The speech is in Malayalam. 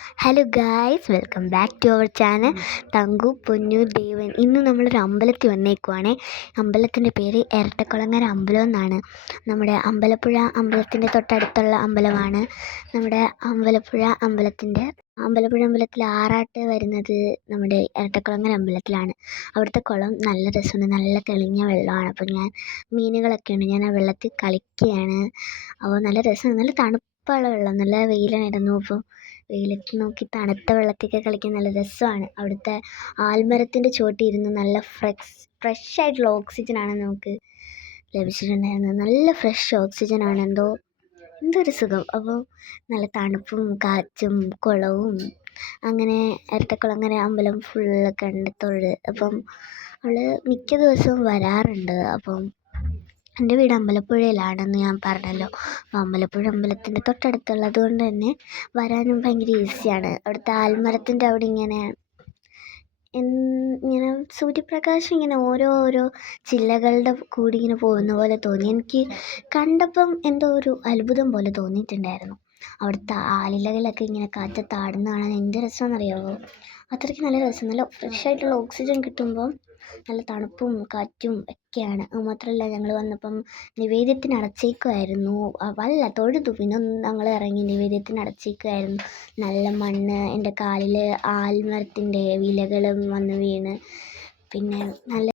Hello guys, welcome back to our channel Thanku Ponnu Devan. ഇന്ന് നമ്മളൊരു അമ്പലത്തിൽ വന്നേക്കുവാണേ. അമ്പലത്തിൻ്റെ പേര് ഇരട്ടക്കുളങ്ങര അമ്പലം എന്നാണ്. നമ്മുടെ അമ്പലപ്പുഴ അമ്പലത്തിൻ്റെ തൊട്ടടുത്തുള്ള അമ്പലമാണ്. നമ്മുടെ അമ്പലപ്പുഴ അമ്പലത്തിൽ ആറാട്ട് വരുന്നത് നമ്മുടെ ഇരട്ടക്കുളങ്ങര അമ്പലത്തിലാണ്. അവിടുത്തെ കുളം നല്ല രസമുണ്ട്, നല്ല തെളിഞ്ഞ വെള്ളമാണ്. അപ്പോൾ മീനുകളൊക്കെ ഉണ്ട്, ഞാൻ ആ വെള്ളത്തിൽ കളിക്കുകയാണ്. അപ്പോൾ നല്ല രസമാണ്, നല്ല തണുപ്പുള്ള വെള്ളം, നല്ല വെയിലായിരുന്നു. അപ്പോൾ വെയിലത്ത് നോക്കി തണുത്ത വെള്ളത്തിലൊക്കെ കളിക്കാൻ നല്ല രസമാണ്. അവിടുത്തെ ആൽമരത്തിൻ്റെ ചോട്ടിൽ ഇരുന്ന് നല്ല ഫ്രഷ് ആയിട്ടുള്ള ഓക്സിജനാണ് നമുക്ക് ലഭിച്ചിട്ടുണ്ടായിരുന്നത്. നല്ല ഫ്രഷ് ഓക്സിജനാണ്, എന്തൊരു സുഖം. അപ്പോൾ നല്ല തണുപ്പും കാറ്റും കുളവും, അങ്ങനെ ഇരട്ടക്കുളങ്ങര അമ്പലം ഫുള്ള് കണ്ട് തൊഴുത്. അപ്പം അവൾ മിക്ക ദിവസവും വരാറുണ്ട്. അപ്പം എൻ്റെ വീട് അമ്പലപ്പുഴയിലാണെന്ന് ഞാൻ പറഞ്ഞല്ലോ. അപ്പോൾ അമ്പലപ്പുഴ അമ്പലത്തിൻ്റെ തൊട്ടടുത്തുള്ളത് കൊണ്ട് തന്നെ വരാനും ഭയങ്കര ഈസിയാണ്. അവിടുത്തെ ആൽമരത്തിൻ്റെ അവിടെ ഇങ്ങനെ സൂര്യപ്രകാശം ഇങ്ങനെ ഓരോ ചില്ലകളുടെ കൂടി ഇങ്ങനെ പോകുന്ന പോലെ തോന്നി. എനിക്ക് കണ്ടപ്പം എന്തോ ഒരു അത്ഭുതം പോലെ തോന്നിയിട്ടുണ്ടായിരുന്നു. അവിടുത്തെ ആലിലകളൊക്കെ ഇങ്ങനെ കാറ്റത്ത് ആടുന്ന കാണാൻ എന്ത് രസമാണെന്നറിയാമോ? അത്രയ്ക്ക് നല്ല രസം, നല്ല ഫ്രഷ് ആയിട്ടുള്ള ഓക്സിജൻ കിട്ടുമ്പോൾ നല്ല തണുപ്പും കാറ്റും ഒക്കെയാണ്. മാത്രമല്ല, ഞങ്ങൾ വന്നപ്പം നിവേദ്യത്തിന് അടച്ചേക്കുമായിരുന്നു. അല്ല, തൊഴുതു, പിന്നെ ഞങ്ങൾ ഇറങ്ങി നിവേദ്യത്തിന് അടച്ചേക്കുമായിരുന്നു. നല്ല മണ്ണ്, എൻ്റെ കാലിൽ ആൽമരത്തിൻ്റെ ഇലകളും വന്ന് വീണ്, പിന്നെ നല്ല